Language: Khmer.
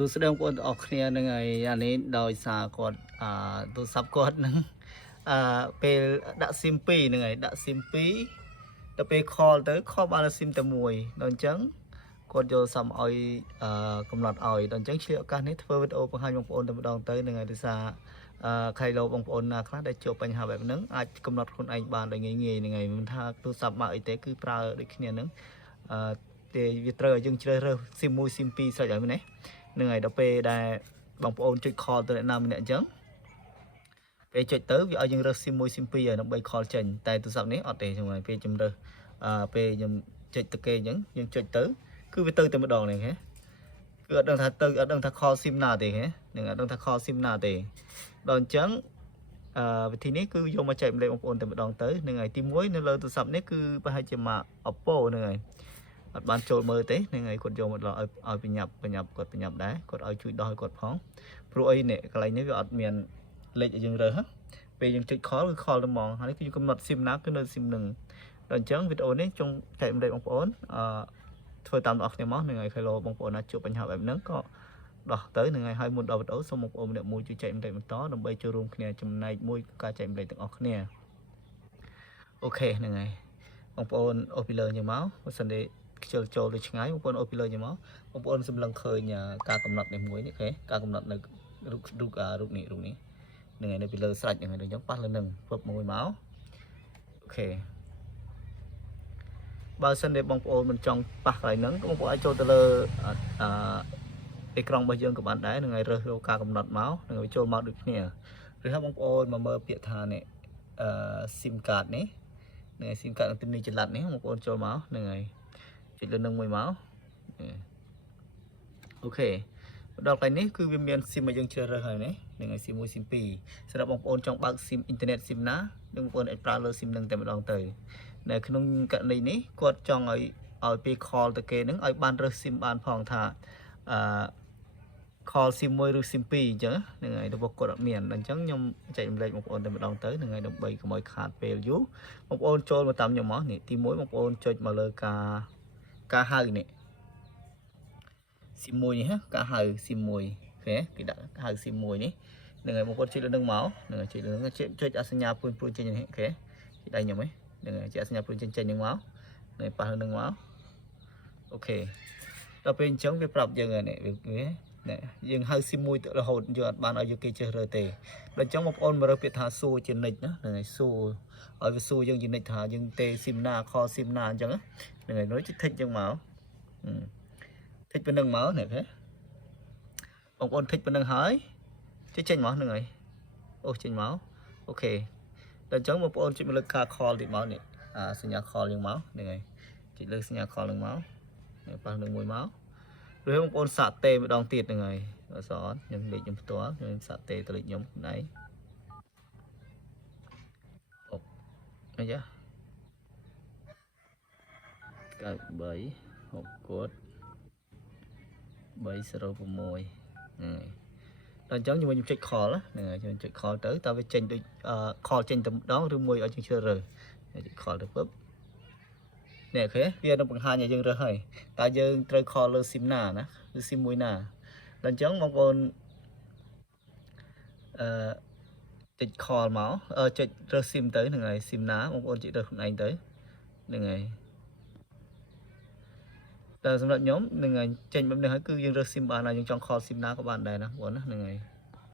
សួស្តីបងប្អូនទាំងអស់គ្នានឹងហើយអានេះដោយសារគាត់ទូរស័ព្ទគាត់នឹងពេលដាក់ស៊ីម2ហ្នឹងហើយដាក់ស៊ីម2ដល់ពេល call ទៅ call បានតែស៊ីមតែមួយដល់អញ្ចឹងគាត់យកសំឲ្យកំណត់ឲ្យដល់អញ្ចឹងឆ្លៀតឱកាសនេះធ្វើវីដេអូបង្ហាញបងប្អូនតែម្ដងទៅនឹងហើយដោយសារខៃឡូបងប្អូនណាខ្លះដែលជួបបញ្ហាបែបហ្នឹងអាចកំណត់ខ្លួនឯងបានដោយងាយៗហ្នឹងហើយមិនថាទូរស័ព្ទមកអីទេគឺប្រើដូចគ្នាហ្នឹងតែវាត្រូវឲ្យយើងជ្រើសរើសស៊ីម1ស៊ីម2ស្រេចហើយមែនទេនឹងហើយដល់ពេលដែលបងប្អូនចុច call ទៅអ្នកណាម្នាក់អញ្ចឹងពេលចុចទៅវាឲ្យយើងរើសស៊ីម1ស៊ីម2ហើយដើម្បី call ចេញតែទូរស័ព្ទនេះអត់ទេចឹងហើយពេលជំរើសពេលខ្ញុំចុចទៅគេអញ្ចឹងយើងចុចទៅគឺវាទៅតែម្ដងនេះហ៎គឺអត់ដឹងថាទៅអត់ដឹងថា call sim ណាទេហ៎នឹងអត់ដឹងថា call sim ណាទេដល់អញ្ចឹងវិធីនេះគឺយកមកចែកម្លែកបងប្អូនតែម្ដងទៅនឹងហើយទី1នៅលើទូរស័ព្ទនេះគឺប្រហែលជាមក Oppo នឹងហើយអត់បានចូលមើលទេហ្នឹងហើយគាត់យកមកដល់ឲ្យបញ្ញាប់គាត់បញ្ញាប់ដែរគាត់ឲ្យជួយដោះឲ្យគាត់ផងព្រោះអីនេះកន្លែងនេះវាអត់មានលេខឲ្យយើងរើសពេលយើងចុច call គឺ call ទៅហ្មងហើយគឺយើងកំណត់ sim ណាគឺនៅ sim នឹងដល់អញ្ចឹងវីដេអូនេះចង់ចែកម្លែកបងប្អូនធ្វើតាមបងប្អូនគ្នាមកនឹងហើយ Hello បងប្អូនណាជួបបញ្ហាបែបហ្នឹងក៏ដោះទៅនឹងហើយមុនដល់វីដេអូសូមបងប្អូនម្នាក់មួយជួយចែកម្លែកបន្តដើម្បីចូលរួមគ្នាចំណែកមួយការចែកម្លែកទាំងអស់គ្នាអូខេហ្នឹងហើយបងប្អូនអូពីលើយើងមកបើសិនទេខ្ជិលចូលទៅឆ្ងាយបងប្អូនអូពីលើយើងមកបងប្អូនសម្លឹងឃើញការកំណត់នេះមួយនេះគេការកំណត់នៅរូបនេះនឹងហើយនៅពីលើស្រេចហ្នឹងហើយដូចខ្ញុំប៉ះលើនឹងពឹបមួយមកអូខេបើសិនទេបងប្អូនមិនចង់ប៉ះកន្លែងហ្នឹងបងប្អូនអាចចូលទៅលើអេក្រង់របស់យើងក៏បានដែរនឹងហើយរើសយកការកំណត់មកនឹងហើយចូលមកដូចគ្នាឬថាបងប្អូនមកមើលពាក្យថានេះSIM card នេះនឹង SIM card នៅទីនេះចល័តនេះបងប្អូនចូលមកនឹងហើយចុចលើនឹងមួយមកអូខេដល់កន្លែងនេះគឺវាមាន SIM ឲ្យយើងជ្រើសរើសហើយនេះនឹងហើយ SIM 1 SIM 2សម្រាប់បងប្អូនចង់បើក SIM អ៊ីនធឺណិត SIM ណាបងប្អូនអាចប្រើលើ SIM នឹងតែម្ដងទៅនៅក្នុងករណីនេះគាត់ចង់ឲ្យពេល call ទៅគេនឹងឲ្យបានរើស SIM បានផងថាcall SIM 1ឬ SIM 2អញ្ចឹងហ្នឹងហើយរបស់គាត់អត់មានអញ្ចឹងខ្ញុំចែករំលែកបងប្អូនតែម្ដងទៅហ្នឹងហើយដើម្បីកុំឲ្យខាតពេលយូរបងប្អូនចូលមកតាមខ្ញុំមកនេះទី1បងប្អូនចុចមកលើការហៅនេះ SIM 1នេះការហៅ SIM 1អូខេគេដាក់ហៅ SIM 1នេះហ្នឹងហើយបងប្អូនចុចលើនឹងមកហ្នឹងហើយចុចលើនឹងចុចអសញ្ញាព្រួយចេញនេះអូខេគេដៃខ្ញុំហ្នឹងហើយចុចអសញ្ញាព្រួយចេញនឹងមកហ្នឹងប៉ះលើនឹងមកអូខេដល់ពេលអញ្ចឹងវាប្រាប់យើងហើយនេះវាយើងហៅ SIM 1រហូតយើងអត់បានឲ្យយកគេចេះរើទេដល់អញ្ចឹងបងប្អូនមករើពាក្យថាសួរជានិច្ចណាហ្នឹងហើយសួរឲ្យវាសួរយើងជានិច្ចថាយើងទេ SIM ណា call SIM ណាអញ្ចឹងហ្នឹងហើយនោះតិចយើងមកតិចប៉ុណ្្នឹងមកនេះហ៎បងប្អូនតិចប៉ុណ្្នឹងហើយចេញមកហ្នឹងហើយអូចេញមកអូខេដល់អញ្ចឹងបងប្អូនចុចមកលើការ call ទៀតមកនេះសញ្ញា call យើងមកហ្នឹងហើយចុចលើសញ្ញា call នឹងមកប៉ះនឹងមួយមកឬបងប្អូនសាកទេម្ដងទៀតហ្នឹងហើយអត់សអត់ខ្ញុំលេខខ្ញុំផ្ទាល់ខ្ញុំសាកទេទៅលេខខ្ញុំណៃអូអីយ៉ា93 6គាត់306ហ្នឹងហើយដល់អញ្ចឹងខ្ញុំចុច call ហ្នឹងហើយខ្ញុំចុច call ទៅតើវាចេញដូច call ចេញតែម្ដងឬមួយឲ្យយើងជ្រើសរើសចុច call ទៅពឹបនេះអូខេវានឹងបង្ហាញឲ្យយើងរើសហើយតើយើងត្រូវ call លើ SIM ណាណាឬ SIM មួយណាដល់អញ្ចឹងបងប្អូនចុច call មកចុចរើស SIM ទៅហ្នឹងហើយ SIM ណាបងប្អូនចុចរើសខ្លួនឯងទៅហ្នឹងហើយតែសម្រាប់ខ្ញុំហ្នឹងហើយចេញបែបនេះហើយគឺយើងរើស SIM បានហើយយើងចង់ call SIM ណាក៏បានដែរណាបងប្អូនណាហ្នឹងហើយ